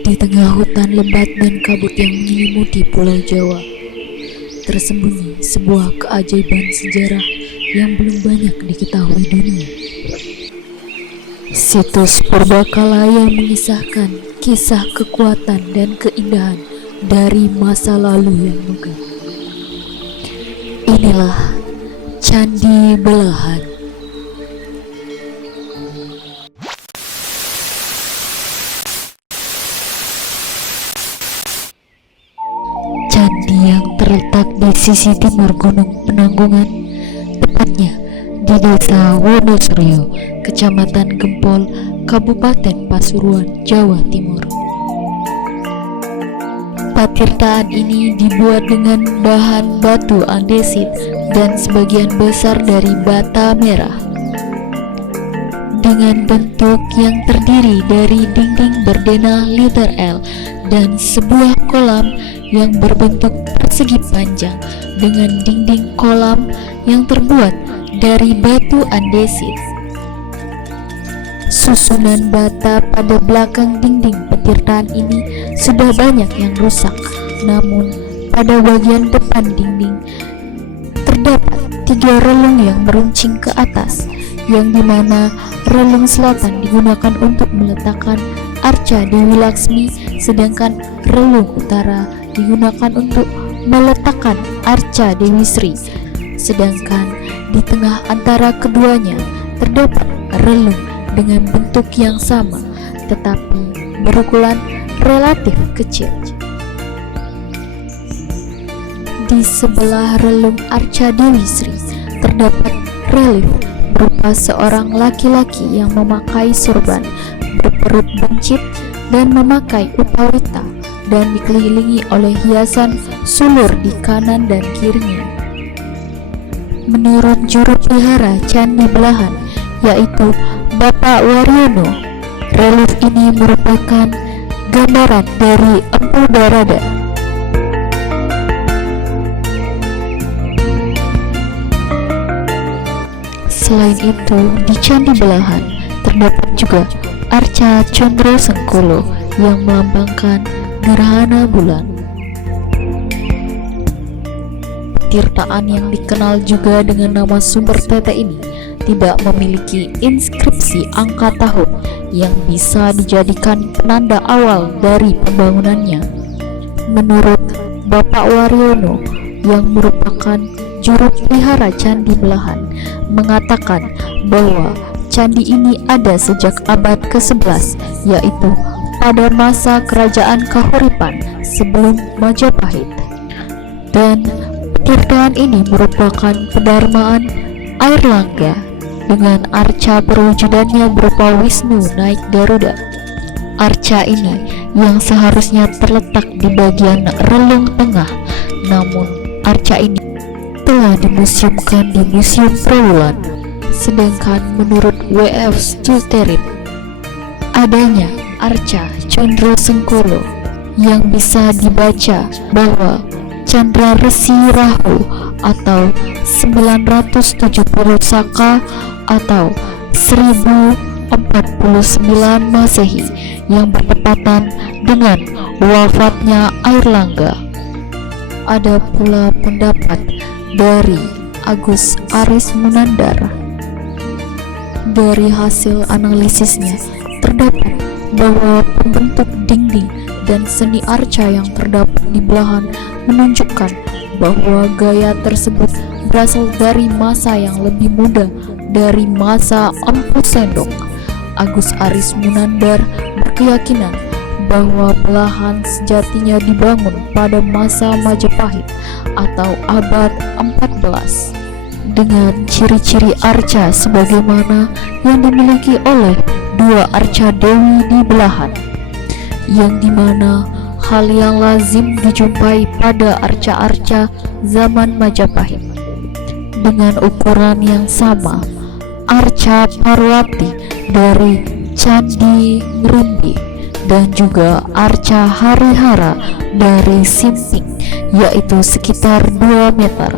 Di tengah hutan lebat dan kabut yang menyelimuti Pulau Jawa, tersembunyi sebuah keajaiban sejarah yang belum banyak diketahui dunia. Situs purbakala yang mengisahkan kisah kekuatan dan keindahan dari masa lalu yang megah. Inilah Candi Belahan. Candi yang terletak di sisi timur Gunung Penanggungan, tepatnya di Desa Wonosorio, Kecamatan Gempol, Kabupaten Pasuruan, Jawa Timur. Patirtaan ini dibuat dengan bahan batu andesit dan sebagian besar dari bata merah, dengan bentuk yang terdiri dari dinding berdenah liter L dan sebuah kolam yang berbentuk persegi panjang dengan dinding kolam yang terbuat dari batu andesit. Susunan bata pada belakang dinding petirtaan ini sudah banyak yang rusak, namun pada bagian depan dinding terdapat 3 relung yang meruncing ke atas, yang dimana relung selatan digunakan untuk meletakkan arca Dewi Laksmi, sedangkan relung utara digunakan untuk meletakkan arca Dewi Sri. Sedangkan di tengah antara keduanya terdapat relung dengan bentuk yang sama tetapi berukuran relatif kecil. Di sebelah relung arca Dewi Sri terdapat relief berupa seorang laki-laki yang memakai sorban, berperut buncit dan memakai upawita, dan dikelilingi oleh hiasan sulur di kanan dan kirinya. Menurut juru pelihara Candi Belahan, yaitu Bapak Waryono, relief ini merupakan gambaran dari Empu Barada. Selain itu, di Candi Belahan terdapat juga arca Condro Sengkolo yang melambangkan gerhana bulan. Petirtaan yang dikenal juga dengan nama Sumber Tete ini tidak memiliki inskripsi angka tahun yang bisa dijadikan penanda awal dari pembangunannya. Menurut Bapak Waryono yang merupakan juru pelihara Candi Belahan mengatakan bahwa candi ini ada sejak abad ke-11, yaitu pada masa kerajaan Kahuripan sebelum Majapahit. Dan petirtaan ini merupakan pendarmaan Airlangga dengan arca perwujudannya berupa Wisnu naik Garuda. Arca ini yang seharusnya terletak di bagian relung tengah, namun arca ini telah dimuseumkan di Museum Trowulan. Sedangkan menurut W.F. Stulterit, adanya arca Condro Sengkolo yang bisa dibaca bahwa Chandra Resi Rahu atau 970 Saka atau 1049 Masehi yang bertepatan dengan wafatnya Airlangga. Ada pula pendapat dari Agus Aris Munandar. Dari hasil analisisnya terdapat bahwa pembentuk dinding dan seni arca yang terdapat di belahan menunjukkan bahwa gaya tersebut berasal dari masa yang lebih muda dari masa Empu Sendok. Agus Aris Munandar berkeyakinan bahwa belahan sejatinya dibangun pada masa Majapahit atau abad 14 dengan ciri-ciri arca sebagaimana yang dimiliki oleh 2 arca dewi di belahan, yang dimana hal yang lazim dijumpai pada arca-arca zaman Majapahit. Dengan ukuran yang sama, arca Parwati dari Candi Ngerimbi dan juga arca Harihara dari Simping, yaitu sekitar 2 meter.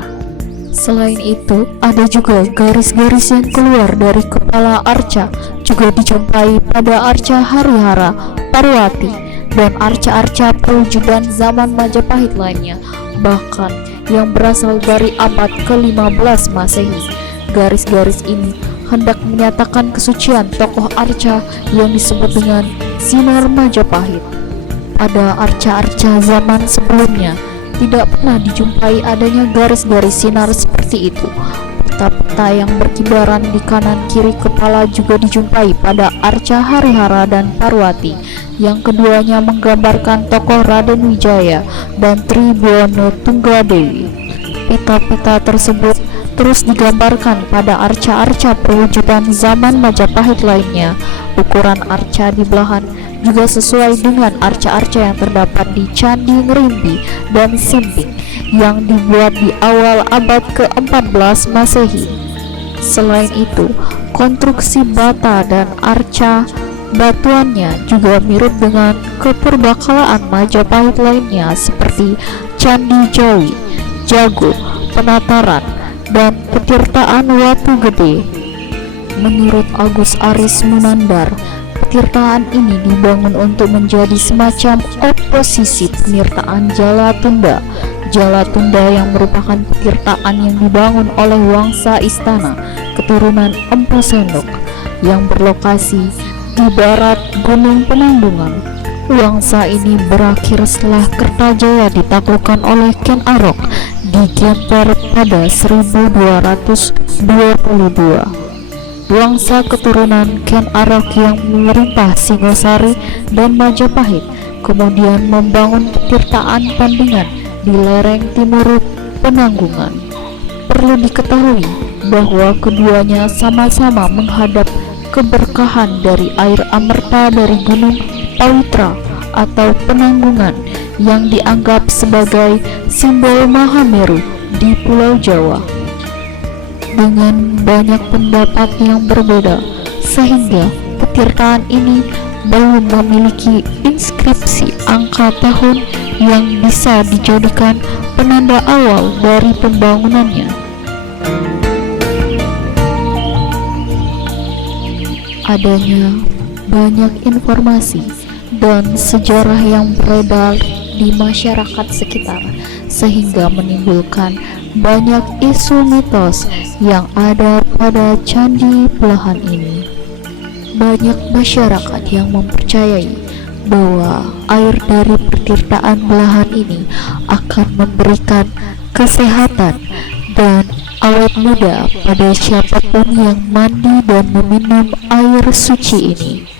Selain itu, ada juga garis-garis yang keluar dari kepala arca juga dijumpai pada arca Harihara Parwati dan arca-arca perwujudan zaman Majapahit lainnya, bahkan yang berasal dari abad ke-15 Masehi. Garis-garis ini hendak menyatakan kesucian tokoh arca yang disebut dengan sinar Majapahit. Pada arca-arca zaman sebelumnya tidak pernah dijumpai adanya garis-garis sinar seperti itu. Peta-peta yang berkibaran di kanan kiri kepala juga dijumpai pada arca Harihara dan Parwati, yang keduanya menggambarkan tokoh Raden Wijaya dan Tribhuwana Tunggadewi. Peta-peta tersebut terus digambarkan pada arca-arca perwujudan zaman Majapahit lainnya. Ukuran arca di belahan juga sesuai dengan arca-arca yang terdapat di Candi Ngerimbi dan Simping yang dibuat di awal abad ke-14 Masehi. Selain itu, konstruksi bata dan arca batuannya juga mirip dengan keperbakalaan Majapahit lainnya seperti Candi Jawi, Jago, Penataran, dan Petirtaan Watu Gede. Menurut Agus Aris Munandar, petirtaan ini dibangun untuk menjadi semacam oposisi penirtaan Jalatunda. Jalatunda yang merupakan petirtaan yang dibangun oleh Wangsa Istana keturunan Empu Sendok yang berlokasi di barat Gunung Penanggungan. Wangsa ini berakhir setelah Kertajaya ditaklukkan oleh Ken Arok di Gemper pada 1222. Wangsa keturunan Ken Arok yang memerintah Singosari dan Majapahit kemudian membangun petirtaan Pandingan di lereng timur Penanggungan. Perlu diketahui bahwa keduanya sama-sama menghadap keberkahan dari air amerta dari Gunung Pawitra atau Penanggungan yang dianggap sebagai simbol Mahameru di Pulau Jawa. Dengan banyak pendapat yang berbeda, sehingga petirtaan ini belum memiliki inskripsi angka tahun yang bisa dijadikan penanda awal dari pembangunannya. Adanya banyak informasi dan sejarah yang beredar di masyarakat sekitar, sehingga menimbulkan banyak isu mitos yang ada pada candi belahan ini. Banyak masyarakat yang mempercayai bahwa air dari petirtaan belahan ini akan memberikan kesehatan dan awet muda pada siapapun yang mandi dan meminum air suci ini.